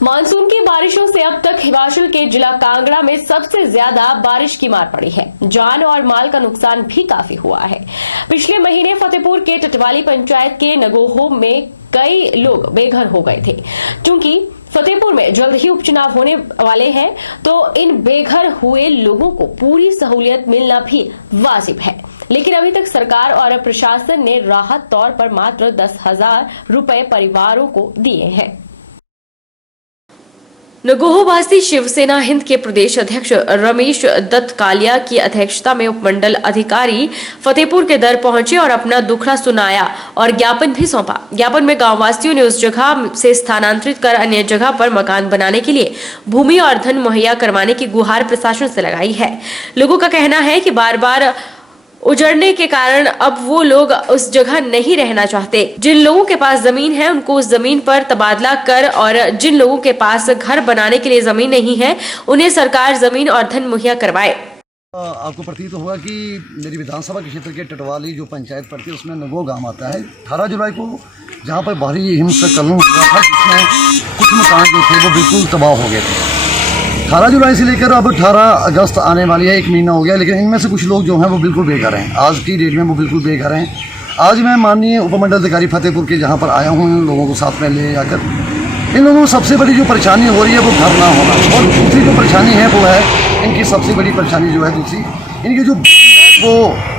Monsoon की बारिशों से अब तक हिमाचल के जिला कांगड़ा में सबसे ज्यादा बारिश की मार पड़ी है। जान और माल का नुकसान भी काफी हुआ है। पिछले महीने फतेहपुर के टटवाली पंचायत के नगोहो में कई लोग बेघर हो गए थे। क्योंकि फतेहपुर में जल्द ही उपचुनाव होने वाले हैं, तो इन बेघर हुए लोगों को पूरी सहूलियत मिलना भी वाजिब है। लेकिन अभी तक सरकार और प्रशासन ने राहत तौर पर मात्र 10,000 रुपए परिवारों को दिए हैं। नगोहवासी शिवसेना हिंद के प्रदेश अध्यक्ष रमेश दत्त कालिया की अध्यक्षता में उपमंडल अधिकारी फतेहपुर के दर पहुंचे और अपना दुखड़ा सुनाया और ज्ञापन भी सौंपा। ज्ञापन में गांववासियों ने उस जगह से स्थानांतरित कर अन्य जगह पर मकान बनाने के लिए भूमि और धन मुहैया करवाने की गुहार प्रशासन से लगाई है। लोगों का कहना है कि बार बार उजड़ने के कारण अब वो लोग उस जगह नहीं रहना चाहते। जिन लोगों के पास जमीन है उनको उस जमीन पर तबादला कर और जिन लोगों के पास घर बनाने के लिए जमीन नहीं है उन्हें सरकार जमीन और धन मुहैया करवाए। आपको प्रतीत होगा कि मेरी विधानसभा के क्षेत्र के टटवाली जो पंचायत पड़ती है उसमें नगो गांव आता है। 18 जुलाई को जहां पर भारी हिंसक कलह हुआ था जिसमें कुछ मकान जो थे वो बिल्कुल तबाह हो गए थे। 18 जुलाई से लेकर अब 18 अगस्त आने वाली है, 1 महीना हो गया, लेकिन इनमें से कुछ लोग जो हैं वो बिल्कुल बेघर हैं। आज की डेट में वो बिल्कुल बेघर हैं। आज मैं माननीय उपमंडल अधिकारी फतेहपुर के जहाँ पर आया हूँ, इन लोगों को साथ में ले जाकर इन लोगों को सबसे बड़ी जो परेशानी हो रही है वो घर ना होना, और दूसरी जो परेशानी है वो है इनकी सबसे बड़ी परेशानी जो है दूसरी, इनकी जो वो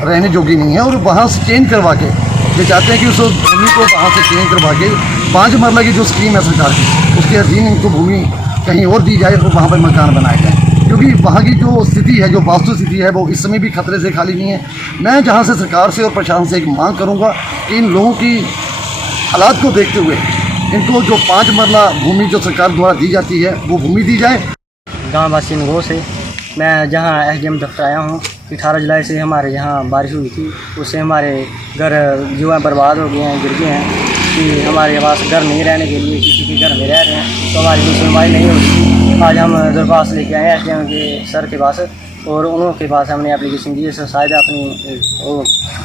रहने जोगी नहीं है और वहाँ से चेंज करवा के ये चाहते हैं कि उस भूमि को वहाँ से चेंज करवा के 5 मरला की जो स्कीम है सरकार की उसके अधीन इनको भूमि कहीं और दी जाए और वहाँ पर मकान बनाए जाए, क्योंकि वहाँ की जो स्थिति है, जो वास्तु स्थिति है वो इस समय भी खतरे से खाली नहीं है। मैं जहाँ से सरकार से और प्रशासन से एक मांग करूँगा कि इन लोगों की हालात को देखते हुए इनको जो 5 मरला भूमि जो सरकार द्वारा दी जाती है वो भूमि दी जाए। गाँव वासी नगो से मैं जहाँ SDM दफ्तर आया हूँ। 18 जुलाई से हमारे यहाँ बारिश हुई थी, उससे हमारे घर जो है बर्बाद हो गए हैं, गिर गए हैं कि हमारे पास घर नहीं रहने के लिए किसी के घर में रह रहे हैं, तो हमारी कोई सुनवाई नहीं हो रही। आज हम दरख्वास्त लेके आए हैं SDM के सर के पास और उनके पास हमने एप्लीकेशन दी है, शायद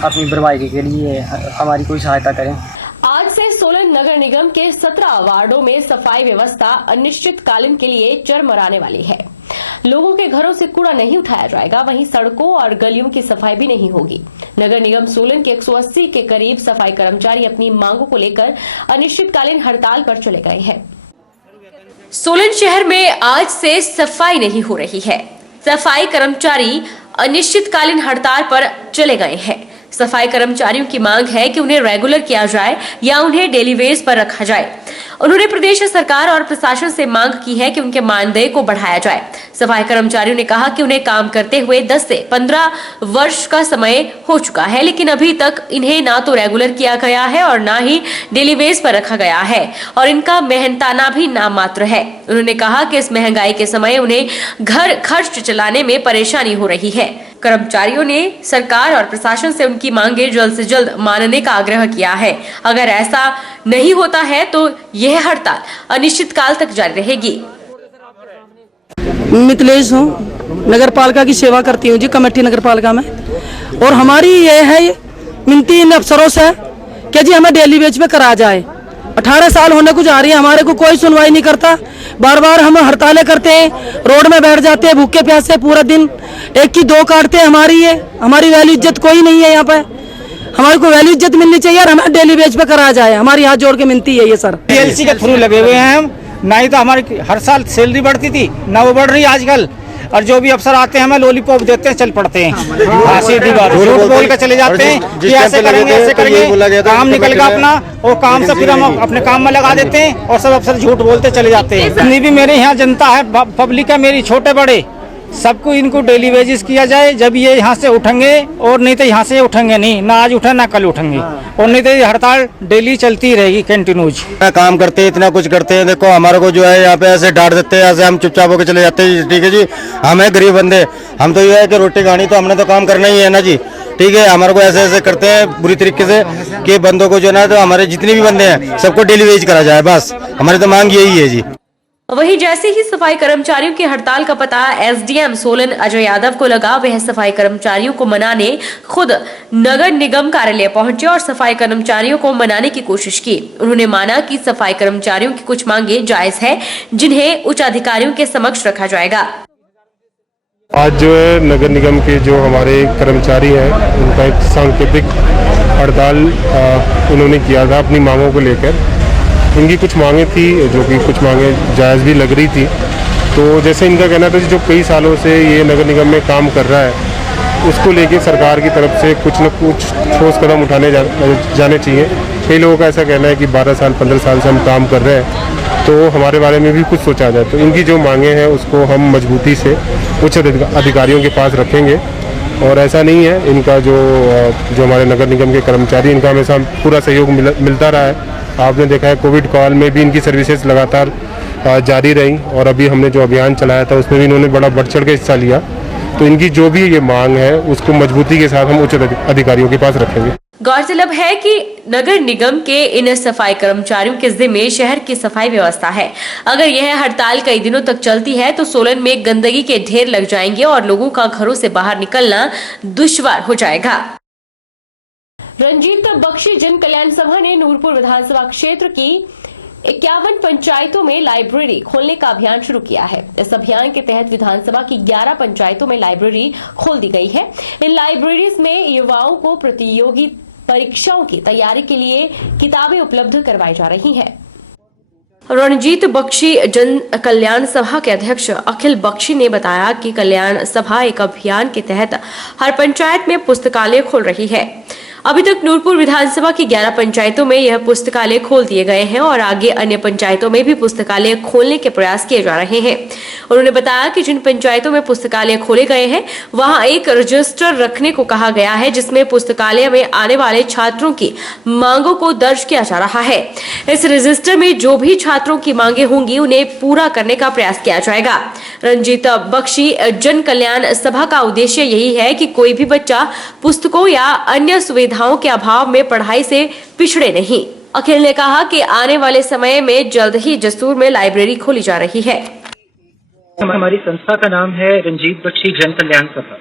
अपनी भरपाई के लिए हमारी कोई सहायता करें। आज से सोलन नगर निगम के 17 वार्डों में सफाई व्यवस्था अनिश्चितकालीन के लिए चरमराने वाली है। लोगों के घरों से कूड़ा नहीं उठाया जाएगा, वहीं सड़कों और गलियों की सफाई भी नहीं होगी। नगर निगम सोलन के 180 के करीब सफाई कर्मचारी अपनी मांगों को लेकर अनिश्चितकालीन हड़ताल पर चले गए हैं। सोलन शहर में आज से सफाई नहीं हो रही है। सफाई कर्मचारी अनिश्चितकालीन हड़ताल पर चले गए हैं। सफाई कर्मचारियों की मांग है कि उन्हें रेगुलर किया जाए या उन्हें डेली वेज पर रखा जाए। उन्होंने प्रदेश सरकार और प्रशासन से मांग की है कि उनके मानदेय को बढ़ाया जाए। सफाई कर्मचारियों ने कहा कि उन्हें काम करते हुए 10 से 15 वर्ष का समय हो चुका है, लेकिन अभी तक इन्हें ना तो रेगुलर किया गया है और ना ही डेली वेज पर रखा गया है और इनका मेहनताना भी नामात्र है। उन्होंने कहा कि इस महंगाई के समय उन्हें घर खर्च चलाने में परेशानी हो रही है। कर्मचारियों ने सरकार और प्रशासन से उनकी मांगे जल्द से जल्द मानने का आग्रह किया है। अगर ऐसा नहीं होता है तो यह हड़ताल अनिश्चितकाल तक जारी रहेगी। मिथिलेश हूँ, नगर पालिका की सेवा करती हूँ जी, कमेटी नगर पालिका में। और हमारी ये है मिनती इन अफसरों से कि जी हमें डेली वेज पे करा जाए। 18 साल होने को जा रही है, हमारे को कोई सुनवाई नहीं करता। बार बार हम हड़तालें करते हैं, रोड में बैठ जाते हैं भूखे प्यासे पूरा दिन, एक की 2 काटते हैं। हमारी वैल्यू इज्जत कोई नहीं है यहाँ पे। हमारे को वैल्यू इज्जत मिलनी चाहिए और हमें डेली वेज पे करा जाए। हमारी हाथ जोड़ के मिनती है ये सर। PLC के थ्रू लगे हुए हैं हम, ना ही तो हमारी हर साल सैलरी बढ़ती थी ना वो बढ़ रही आजकल। और जो भी अफसर आते हैं हमें लॉलीपॉप देते हैं, चल पड़ते हैं, सीधी बात झूठ बोल के चले जाते हैं कि ऐसे करेंगे ऐसे करेंगे, काम निकल गया अपना और काम से फिर हम अपने काम में लगा देते हैं और सब अफसर झूठ बोलते चले जाते हैं। जितनी भी मेरे यहाँ जनता है, पब्लिक है मेरी, छोटे बड़े सबको इनको डेली वेजेस किया जाए। जब ये यहाँ से उठेंगे और नहीं तो यहाँ से उठेंगे नहीं, ना आज उठे ना कल उठेंगे, और नहीं तो ये हड़ताल डेली चलती रहेगी कंटिन्यूज। काम करते हैं, इतना कुछ करते हैं, देखो हमारे को जो है यहाँ पे ऐसे डांट देते हैं, ऐसे हम चुपचाप होकर चले जाते हैं। ठीक है जी, हम है गरीब बंदे, हम तो ये है कि रोटी खानी तो हमने तो काम करना ही है ना जी। ठीक है, हमारे को ऐसे ऐसे करते हैं बुरी तरीके से कि बंदों को जो है ना, तो हमारे जितने भी बंदे हैं सबको डेली वेज करा जाए, बस हमारी तो मांग यही है जी। वहीं जैसे ही सफाई कर्मचारियों की हड़ताल का पता एसडीएम सोलन अजय यादव को लगा, वह सफाई कर्मचारियों को मनाने खुद नगर निगम कार्यालय पहुंचे और सफाई कर्मचारियों को मनाने की कोशिश की। उन्होंने माना कि सफाई कर्मचारियों की कुछ मांगे जायज है, जिन्हें उच्च अधिकारियों के समक्ष रखा जाएगा। आज जो है नगर निगम के जो हमारे कर्मचारी हैं, उनका एक सांकेतिक हड़ताल उन्होंने किया था अपनी मांगों को लेकर। इनकी कुछ मांगे थी जो कि कुछ मांगे जायज़ भी लग रही थी। तो जैसे इनका कहना था जो कई सालों से ये नगर निगम में काम कर रहा है, उसको लेके सरकार की तरफ से कुछ न कुछ ठोस कदम उठाने जाने चाहिए। कई लोगों का ऐसा कहना है कि 12 साल 15 साल से हम काम कर रहे हैं, तो हमारे बारे में भी कुछ सोचा जाए। तो इनकी जो मांगे हैं उसको हम मजबूती से उच्च अधिकारियों के पास रखेंगे। और ऐसा नहीं है, इनका जो हमारे नगर निगम के कर्मचारी, इनका हमेशा पूरा सहयोग मिलता रहा है। आपने देखा है कोविड काल में भी इनकी सर्विसेज लगातार जारी रही, और अभी हमने जो अभियान चलाया था उसमें भी इन्होंने बड़ा बढ़ चढ़ के हिस्सा लिया। तो इनकी जो भी ये मांग है उसको मजबूती के साथ हम उच्च अधिकारियों के पास रखेंगे। गौरतलब है कि नगर निगम के इन सफाई कर्मचारियों के जिम्मे शहर की सफाई व्यवस्था है। अगर यह हड़ताल कई दिनों तक चलती है तो सोलन में गंदगी के ढेर लग जाएंगे और लोगों का घरों से बाहर निकलना दुश्वार हो जाएगा। रंजीत बख्शी जन कल्याण सभा ने नूरपुर विधानसभा क्षेत्र की 51 पंचायतों में लाइब्रेरी खोलने का अभियान शुरू किया है। इस अभियान के तहत विधानसभा की 11 पंचायतों में लाइब्रेरी खोल दी गई है। इन लाइब्रेरीज में युवाओं को प्रतियोगी परीक्षाओं की तैयारी के लिए किताबें उपलब्ध करवाई जा रही हैं। रणजीत बख्शी जन कल्याण सभा के अध्यक्ष अखिल बख्शी ने बताया कि कल्याण सभा एक अभियान के तहत हर पंचायत में पुस्तकालय खोल रही है। अभी तक नूरपुर विधानसभा की 11 पंचायतों में यह पुस्तकालय खोल दिए गए हैं और आगे अन्य पंचायतों में भी पुस्तकालय खोलने के प्रयास किए जा रहे हैं। उन्होंने बताया कि जिन पंचायतों में पुस्तकालय खोले गए हैं वहां एक रजिस्टर रखने को कहा गया है, जिसमें पुस्तकालय में आने वाले छात्रों की मांगों को दर्ज किया जा रहा है। इस रजिस्टर में जो भी छात्रों की मांगे होंगी उन्हें पूरा करने का प्रयास किया जाएगा। रंजीत बख्शी जन कल्याण सभा का उद्देश्य यही है कि कोई भी बच्चा पुस्तकों या अन्य सुविधाओं के अभाव में पढ़ाई से पिछड़े नहीं। अखिल ने कहा कि आने वाले समय में जल्द ही जसूर में लाइब्रेरी खोली जा रही है। हमारी संस्था का नाम है रंजीत बख्शी जन कल्याण सभा।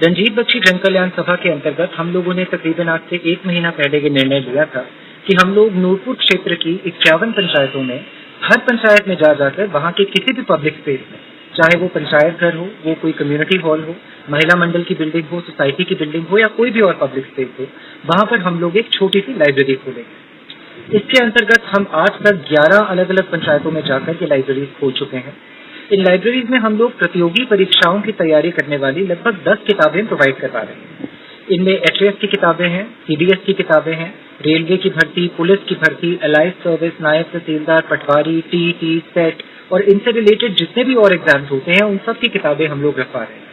रंजीत बख्शी जन कल्याण सभा के अंतर्गत हम लोगों ने तकरीबन आज से 1 महीना पहले ये निर्णय लिया था कि हम लोग नूरपुर क्षेत्र की 51 पंचायतों में हर पंचायत में जा जाकर वहाँ के किसी भी पब्लिक स्पेस में, चाहे वो पंचायत घर हो, वो कोई कम्युनिटी हॉल हो, महिला मंडल की बिल्डिंग हो, सोसाइटी की बिल्डिंग हो या कोई भी और पब्लिक स्पेस हो, वहाँ पर हम लोग एक छोटी सी लाइब्रेरी खोलेंगे। इसके अंतर्गत हम आज तक 11 अलग अलग पंचायतों में जाकर ये लाइब्रेरीज खोल चुके हैं। इन लाइब्रेरीज में हम लोग प्रतियोगी परीक्षाओं की तैयारी करने वाली लगभग 10 किताबें प्रोवाइड करवा रहे हैं। इनमें एचएएस की किताबें हैं, सीडीएस की किताबें हैं, रेलवे की भर्ती, पुलिस की भर्ती, एलाइज सर्विस, नायब तहसीलदार, पटवारी, टीईटी, सेट और इनसे रिलेटेड जितने भी और एग्जाम्स होते हैं उन सब की किताबें हम लोग रखवा रहे हैं।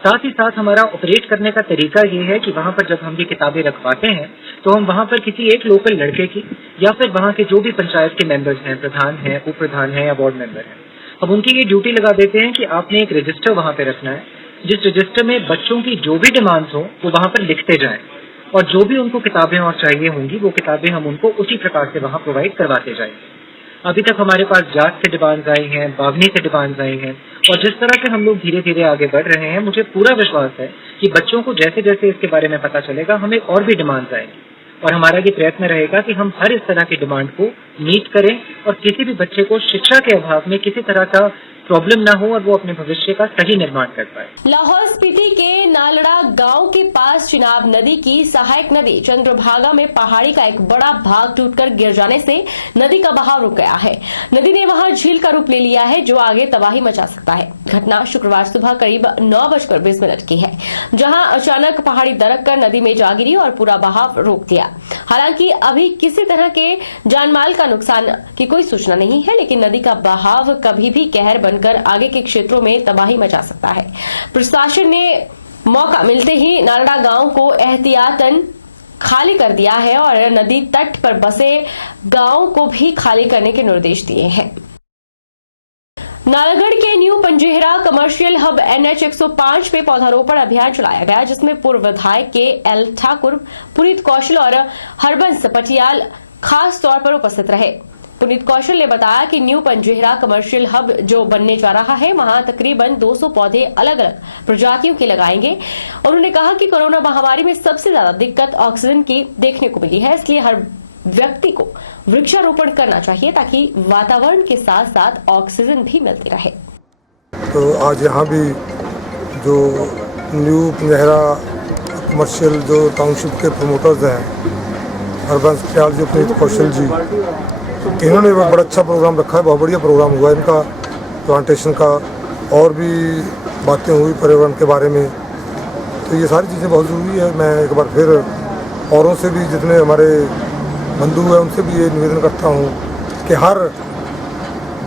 साथ ही साथ हमारा ऑपरेट करने का तरीका ये है कि वहाँ पर जब हम ये किताबें रखवाते हैं तो हम वहाँ पर किसी एक लोकल लड़के की या फिर वहाँ के जो भी पंचायत के मेंबर्स हैं, प्रधान हैं, उप प्रधान हैं या वार्ड मेंबर हैं, हम उनकी ये ड्यूटी लगा देते हैं कि आपने एक रजिस्टर वहाँ पे रखना है, जिस रजिस्टर में बच्चों की जो भी डिमांड्स हो वो वहाँ पर लिखते जाएं और जो भी उनको किताबें और चाहिए होंगी वो किताबें हम उनको उसी प्रकार से वहाँ प्रोवाइड करवाते जाएंगे। अभी तक हमारे पास जाट से डिमांड्स आई हैं, बागनी से डिमांड्स आई हैं और जिस तरह से हम लोग धीरे धीरे आगे बढ़ रहे हैं, मुझे पूरा विश्वास है कि बच्चों को जैसे जैसे इसके बारे में पता चलेगा हमें और भी डिमांड्स आएंगी और हमारा ये प्रयत्न रहेगा कि हम हर इस तरह की डिमांड को मीट करें और किसी भी बच्चे को शिक्षा के अभाव में किसी तरह का प्रॉब्लम ना हो और वो अपने भविष्य का सही निर्माण कर पाए। लाहौल स्पीति के नालड़ा गांव के पास चिनाब नदी की सहायक नदी चंद्रभागा में पहाड़ी का एक बड़ा भाग टूटकर गिर जाने से नदी का बहाव रुक गया है। नदी ने वहां झील का रूप ले लिया है जो आगे तबाही मचा सकता है। घटना शुक्रवार सुबह करीब 9:20 की है, जहां अचानक पहाड़ी दरक कर नदी में जा गिरी और पूरा बहाव रोक दिया। हालांकि अभी किसी तरह के जानमाल का नुकसान की कोई सूचना नहीं है, लेकिन नदी का बहाव कभी भी कहर बनकर आगे के क्षेत्रों में तबाही मचा सकता है। प्रशासन ने मौका मिलते ही नालड़ा गांव को एहतियातन खाली कर दिया है और नदी तट पर बसे गांव को भी खाली करने के निर्देश दिए हैं। नालागढ़ के न्यू पंजेहरा कमर्शियल हब NH 105 में पौधारोपण अभियान चलाया गया, जिसमें पूर्व विधायक के एल ठाकुर, पुनीत कौशल और हरबंस पटियाल खास तौर पर उपस्थित रहे। पुनीत कौशल ने बताया कि न्यू पंजेहरा कमर्शियल हब जो बनने जा रहा है, वहां तकरीबन 200 पौधे अलग अलग प्रजातियों के लगाएंगे। उन्होंने कहा कि कोरोना महामारी में सबसे ज्यादा दिक्कत ऑक्सीजन की देखने को मिली है, इसलिए हर व्यक्ति को वृक्षारोपण करना चाहिए ताकि वातावरण के साथ साथ ऑक्सीजन भी मिलती रहे। तो आज यहाँ भी जो न्यू पंजेहरा कमर्शियल जो टाउनशिप के प्रमोटर्स हैं, अर्बन ख्याल जो पुनीत कौशल जी, इन्होंने बड़ा अच्छा प्रोग्राम रखा है। बहुत बढ़िया प्रोग्राम हुआ इनका प्लांटेशन का, और भी बातें हुई पर्यावरण के बारे में। तो ये सारी चीज़ें बहुत ज़रूरी है। मैं एक बार फिर औरों से भी, जितने हमारे बंधु हैं, उनसे भी ये निवेदन करता हूँ कि हर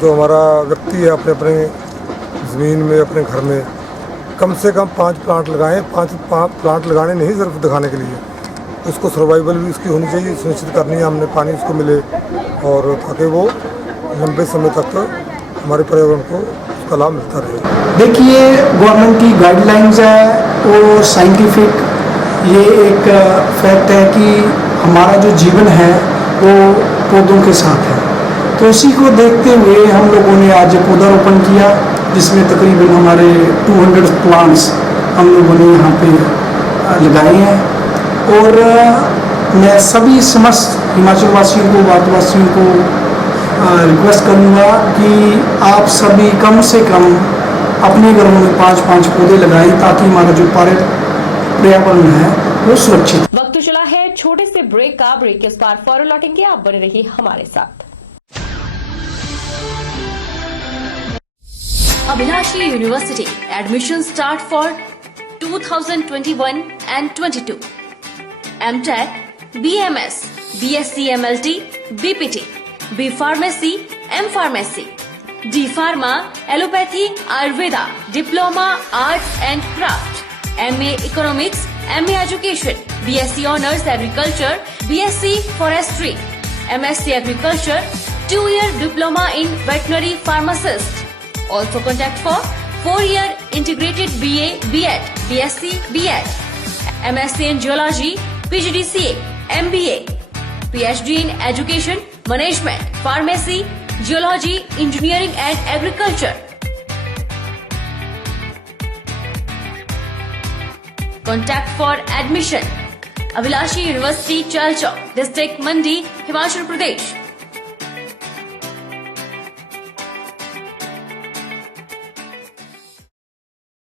जो हमारा व्यक्ति है अपने अपने ज़मीन में, अपने घर में कम से कम 5 प्लांट लगाएं। 5 प्लांट लगाने नहीं सिर्फ दिखाने के लिए, उसको सर्वाइवल भी उसकी होनी चाहिए, सुनिश्चित करनी है हमने, पानी उसको मिले, और ताकि वो लंबे समय तक हमारे पर्यावरण को उसका लाभ मिलता रहे। देखिए, गवर्नमेंट की गाइडलाइंस है और साइंटिफिक ये एक फैक्ट है कि हमारा जो जीवन है वो पौधों के साथ है। तो इसी को देखते हुए हम लोगों ने आज पौधारोपण किया, जिसमें तकरीबन हमारे 200 प्लांट्स हम लोगों ने यहाँ पे लगाए हैं। और मैं सभी समस्त हिमाचल वासियों को, भारतवासियों को रिक्वेस्ट करूँगा कि आप सभी कम से कम अपने घरों में 5-5 पौधे लगाएं, ताकि हमारा जो पर्यावरण है वो सुरक्षित। वक्त चला है छोटे से ब्रेक का। ब्रेक के उस पार फौरन लौटेंगे, आप बने रहिए हमारे साथ। Abhilashi University admission start for 2021 and 22. MTech, BMS, BSc MLT, BPT, B Pharmacy, M Pharmacy, D Pharma, Allopathy, Ayurveda, Diploma, Arts and Craft, MA Economics, MA Education, BSc Honours Agriculture, BSc Forestry, MSc Agriculture, 2-year Diploma in Veterinary Pharmacist. Also contact for 4-year integrated BA, BEd, BSc, BEd, MSc in Geology, PGDCA, MBA, PhD in Education, Management, Pharmacy, Geology, Engineering and Agriculture. Contact for admission. Abhilashi University, Chalchok, District Mandi, Himachal Pradesh.